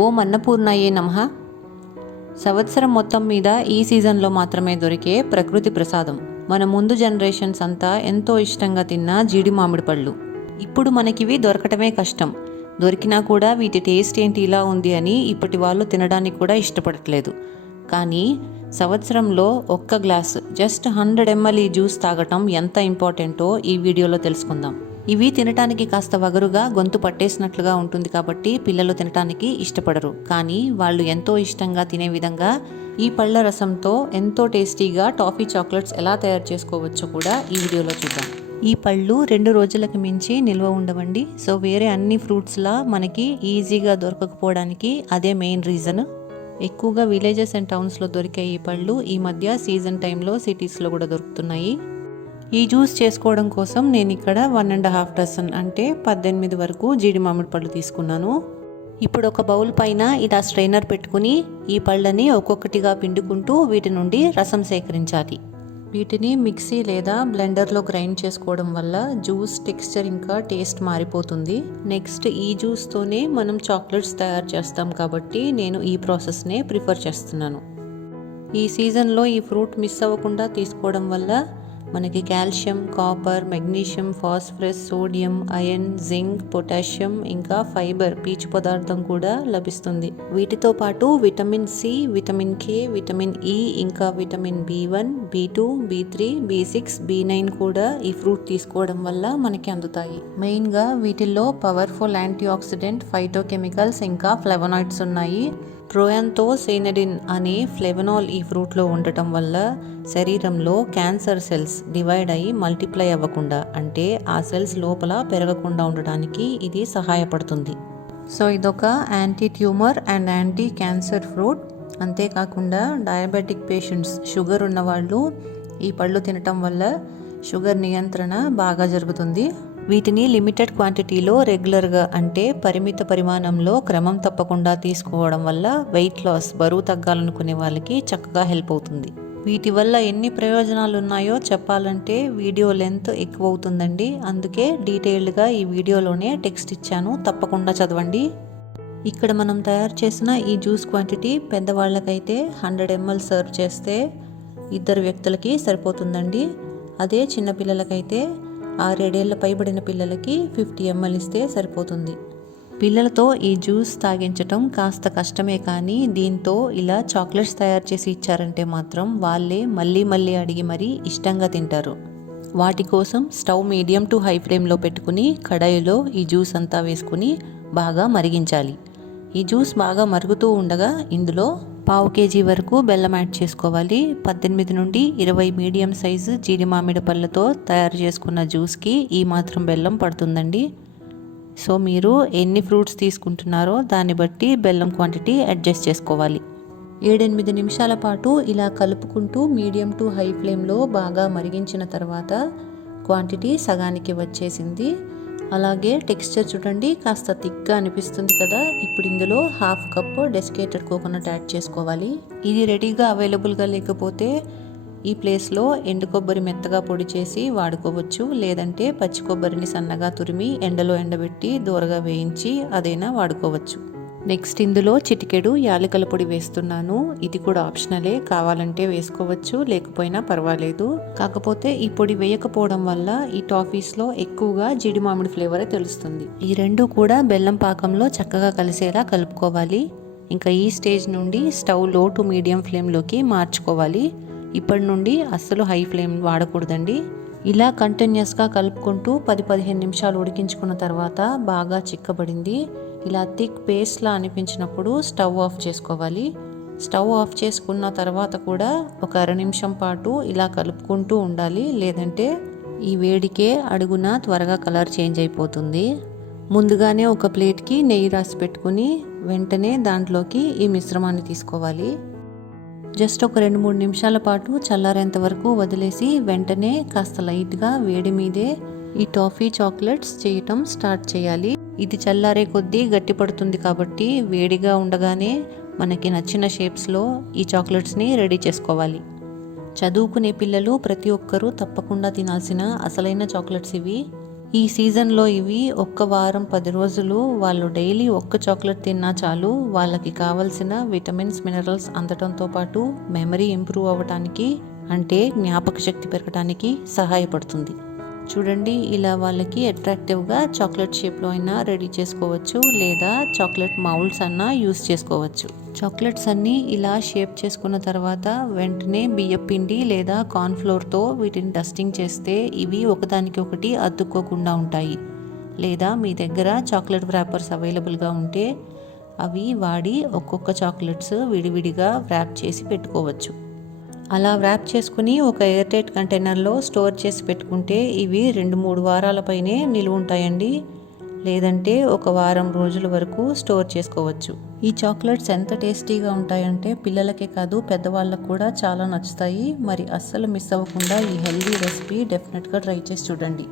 ఓం అన్నపూర్ణయే నమః. సంవత్సరం మొత్తం మీద ఈ సీజన్లో మాత్రమే దొరికే ప్రకృతి ప్రసాదం. మన ముందు జనరేషన్స్ అంతా ఎంతో ఇష్టంగా తిన్న జీడి మామిడి పళ్ళు. ఇప్పుడు మనకివి దొరకటమే కష్టం. దొరికినా కూడా వీటి టేస్ట్ ఏంటి ఇలా ఉంది అని ఇప్పటి వాళ్ళు తినడానికి కూడా ఇష్టపడట్లేదు. కానీ సంవత్సరంలో ఒక్క గ్లాస్ జస్ట్ 100 ml ఈ జ్యూస్ తాగటం ఎంత ఇంపార్టెంటో ఈ వీడియోలో తెలుసుకుందాం. ఇవి తినటానికి కాస్త వగరుగా గొంతు పట్టేసినట్లుగా ఉంటుంది కాబట్టి పిల్లలు తినటానికి ఇష్టపడరు. కానీ వాళ్ళు ఎంతో ఇష్టంగా తినే విధంగా ఈ పళ్ళ రసంతో ఎంతో టేస్టీగా టాఫీ చాక్లెట్స్ ఎలా తయారు చేసుకోవచ్చో కూడా ఈ వీడియోలో చూద్దాం. ఈ పళ్ళు 2 రోజులకు మించి నిల్వ ఉండవండి. సో వేరే అన్ని ఫ్రూట్స్లా మనకి ఈజీగా దొరకకపోవడానికి అదే మెయిన్ రీజన్. ఎక్కువగా విలేజెస్ అండ్ టౌన్స్లో దొరికే ఈ పళ్ళు ఈ మధ్య సీజన్ టైంలో సిటీస్లో కూడా దొరుకుతున్నాయి. ఈ జ్యూస్ చేసుకోవడం కోసం నేను ఇక్కడ 1.5 డజన్ అంటే 18 వరకు జీడి మామిడి పళ్ళు తీసుకున్నాను. ఇప్పుడు ఒక బౌల్ పైన ఇలా స్ట్రైనర్ పెట్టుకుని ఈ పళ్ళని ఒక్కొక్కటిగా పిండుకుంటూ వీటి నుండి రసం సేకరించాలి. వీటిని మిక్సీ లేదా బ్లెండర్లో గ్రైండ్ చేసుకోవడం వల్ల జ్యూస్ టెక్స్చర్ ఇంకా టేస్ట్ మారిపోతుంది. నెక్స్ట్ ఈ జ్యూస్తోనే మనం చాక్లెట్స్ తయారు చేస్తాం కాబట్టి నేను ఈ ప్రాసెస్నే ప్రిఫర్ చేస్తున్నాను. ఈ సీజన్లో ఈ ఫ్రూట్ మిస్ అవ్వకుండా తీసుకోవడం వల్ల మనకి calcium, copper, magnesium, phosphorus, sodium, iron, zinc, potassium ఇంకా ఫైబర్ పీచు పదార్థం కూడా లభిస్తుంది. వీటితో పాటు vitamin C, vitamin K, vitamin E ఇంకా vitamin B1, B2, B3, B6, B9 కూడా ఈ ఫ్రూట్ తీసుకోవడం వల్ల మనకి అందుతాయి. మెయిన్గా వీటిల్లో పవర్ఫుల్ యాంటీ ఆక్సిడెంట్, ఫైటోకెమికల్స్ ఇంకా ఫ్లెవనాయిడ్స్ ఉన్నాయి. ప్రోయాంతోసైనడిన్ అనే ఫ్లెవనాల్ ఈ ఫ్రూట్లో ఉండటం వల్ల శరీరంలో క్యాన్సర్ సెల్స్ డివైడ్ అయ్యి మల్టిప్లై అవ్వకుండా అంటే ఆ సెల్స్ లోపల పెరగకుండా ఉండడానికి ఇది సహాయపడుతుంది. సో ఇదొక anti tumour and anti cancer fruit. అంతేకాకుండా డయాబెటిక్ పేషెంట్స్, షుగర్ ఉన్నవాళ్ళు ఈ పళ్ళు తినటం వల్ల షుగర్ నియంత్రణ బాగా జరుగుతుంది. వీటిని లిమిటెడ్ క్వాంటిటీలో రెగ్యులర్గా అంటే పరిమిత పరిమాణంలో క్రమం తప్పకుండా తీసుకోవడం వల్ల వెయిట్ లాస్, బరువు తగ్గాలనుకునే వాళ్ళకి చక్కగా హెల్ప్ అవుతుంది. వీటి వల్ల ఎన్ని ప్రయోజనాలు ఉన్నాయో చెప్పాలంటే వీడియో లెంత్ ఎక్కువ అవుతుందండి. అందుకే డీటెయిల్డ్గా ఈ వీడియోలోనే టెక్స్ట్ ఇచ్చాను, తప్పకుండా చదవండి. ఇక్కడ మనం తయారు చేసిన ఈ జ్యూస్ క్వాంటిటీ పెద్దవాళ్ళకైతే 100 ml సర్వ్ చేస్తే 2 వ్యక్తులకి సరిపోతుందండి. అదే చిన్నపిల్లలకైతే 6-7 ఏళ్ల పైబడిన పిల్లలకి 50 ml ఇస్తే సరిపోతుంది. పిల్లలతో ఈ జ్యూస్ తాగించటం కాస్త కష్టమే, కానీ దీంతో ఇలా చాక్లెట్స్ తయారు చేసి ఇచ్చారంటే మాత్రం వాళ్ళే మళ్ళీ మళ్ళీ అడిగి మరీ ఇష్టంగా తింటారు. వాటి కోసం స్టవ్ మీడియం టు హై ఫ్లేమ్లో పెట్టుకుని కడాయిలో ఈ జ్యూస్ అంతా వేసుకుని బాగా మరిగించాలి. ఈ జ్యూస్ బాగా మరుగుతూ ఉండగా ఇందులో 1/2 kg వరకు బెల్లం యాడ్ చేసుకోవాలి. 18 నుండి 20 మీడియం సైజు జీడి మామిడి పళ్ళతో తయారు చేసుకున్న జ్యూస్కి ఈ మాత్రం బెల్లం పడుతుందండి. సో మీరు ఎన్ని ఫ్రూట్స్ తీసుకుంటున్నారో దాన్ని బట్టి బెల్లం క్వాంటిటీ అడ్జస్ట్ చేసుకోవాలి. 7-8 నిమిషాల పాటు ఇలా కలుపుకుంటూ మీడియం టు హై ఫ్లేమ్లో బాగా మరిగించిన తర్వాత క్వాంటిటీ సగానికి వచ్చేసింది. అలాగే టెక్స్చర్ చూడండి, కాస్త థిక్గా అనిపిస్తుంది కదా. ఇప్పుడు ఇందులో 1/2 కప్ డెసికేటెడ్ కోకోనట్ యాడ్ చేసుకోవాలి. ఇది రెడీగా అవైలబుల్గా లేకపోతే ఈ ప్లేస్లో ఎండు కొబ్బరి మెత్తగా పొడి చేసి వాడుకోవచ్చు. లేదంటే పచ్చి కొబ్బరిని సన్నగా తురిమి ఎండలో ఎండబెట్టి దూరగా వేయించి అదైనా వాడుకోవచ్చు. నెక్స్ట్ ఇందులో చిటికెడు యాలకుల పొడి వేస్తున్నాను. ఇది కూడా ఆప్షనలే, కావాలంటే వేసుకోవచ్చు, లేకపోయినా పర్వాలేదు. కాకపోతే ఈ పొడి వేయకపోవడం వల్ల ఈ టాఫీస్లో ఎక్కువగా జీడి మామిడి ఫ్లేవరే తెలుస్తుంది. ఈ రెండు కూడా బెల్లం పాకంలో చక్కగా కలిసేలా కలుపుకోవాలి. ఇంకా ఈ స్టేజ్ నుండి స్టవ్ లో టు మీడియం ఫ్లేమ్లోకి మార్చుకోవాలి. ఇప్పటి నుండి అస్సలు హై ఫ్లేమ్ వాడకూడదండి. ఇలా కంటిన్యూస్గా కలుపుకుంటూ 10-15 నిమిషాలు ఉడికించుకున్న తర్వాత బాగా చిక్కబడింది. ఇలా థిక్ పేస్ట్లా అనిపించినప్పుడు స్టవ్ ఆఫ్ చేసుకోవాలి. స్టవ్ ఆఫ్ చేసుకున్న తర్వాత కూడా ఒక 1/2 నిమిషం పాటు ఇలా కలుపుకుంటూ ఉండాలి. లేదంటే ఈ వేడికే అడుగున త్వరగా కలర్ చేంజ్ అయిపోతుంది. ముందుగానే ఒక ప్లేట్కి నెయ్యి రాసి పెట్టుకుని వెంటనే దాంట్లోకి ఈ మిశ్రమాన్ని తీసుకోవాలి. జస్ట్ ఒక 2-3 నిమిషాల పాటు చల్లారేంత వరకు వదిలేసి వెంటనే కాస్త లైట్గా వేడి మీదే ఈ టాఫీ చాక్లెట్స్ చేయటం స్టార్ట్ చేయాలి. ఇది చల్లారే కొద్దీ గట్టిపడుతుంది కాబట్టి వేడిగా ఉండగానే మనకి నచ్చిన షేప్స్లో ఈ చాక్లెట్స్ని రెడీ చేసుకోవాలి. చదువుకునే పిల్లలు ప్రతి ఒక్కరూ తప్పకుండా తినాల్సిన అసలైన చాక్లెట్స్ ఇవి. ఈ సీజన్లో ఇవి ఒక్క వారం 10 రోజులు వాళ్ళు డైలీ ఒక్క చాక్లెట్ తిన్నా చాలు వాళ్ళకి కావలసిన విటమిన్స్ మినరల్స్ అందడంతో పాటు మెమరీ ఇంప్రూవ్ అవ్వడానికి అంటే జ్ఞాపక శక్తి పెరగడానికి సహాయపడుతుంది. చూడండి, ఇలా వాళ్ళకి అట్రాక్టివ్గా చాక్లెట్ షేప్లో అయినా రెడీ చేసుకోవచ్చు లేదా చాక్లెట్ మౌల్డ్స్ అన్నా యూస్ చేసుకోవచ్చు. చాక్లెట్స్ అన్నీ ఇలా షేప్ చేసుకున్న తర్వాత వెంటనే బియ్యపిండి లేదా కార్న్ఫ్లోర్తో వీటిని డస్టింగ్ చేస్తే ఇవి ఒకదానికి ఒకటి అతుక్కోకుండా ఉంటాయి. లేదా మీ దగ్గర చాక్లెట్ వ్రాపర్స్ అవైలబుల్గా ఉంటే అవి వాడి ఒక్కొక్క చాక్లెట్స్ విడివిడిగా వ్రాప్ చేసి పెట్టుకోవచ్చు. అలా వ్రాప్ చేసుకుని ఒక ఎయిర్ టైట్ కంటైనర్లో స్టోర్ చేసి పెట్టుకుంటే ఇవి 2-3 వారాల పైనే నిలువ ఉంటాయండి. లేదంటే ఒక వారం రోజుల వరకు స్టోర్ చేసుకోవచ్చు. ఈ చాక్లెట్స్ ఎంత టేస్టీగా ఉంటాయంటే పిల్లలకే కాదు పెద్దవాళ్ళకు కూడా చాలా నచ్చుతాయి. మరి అస్సలు మిస్ అవ్వకుండా ఈ హెల్దీ రెసిపీ డెఫినెట్గా ట్రై చేసి చూడండి.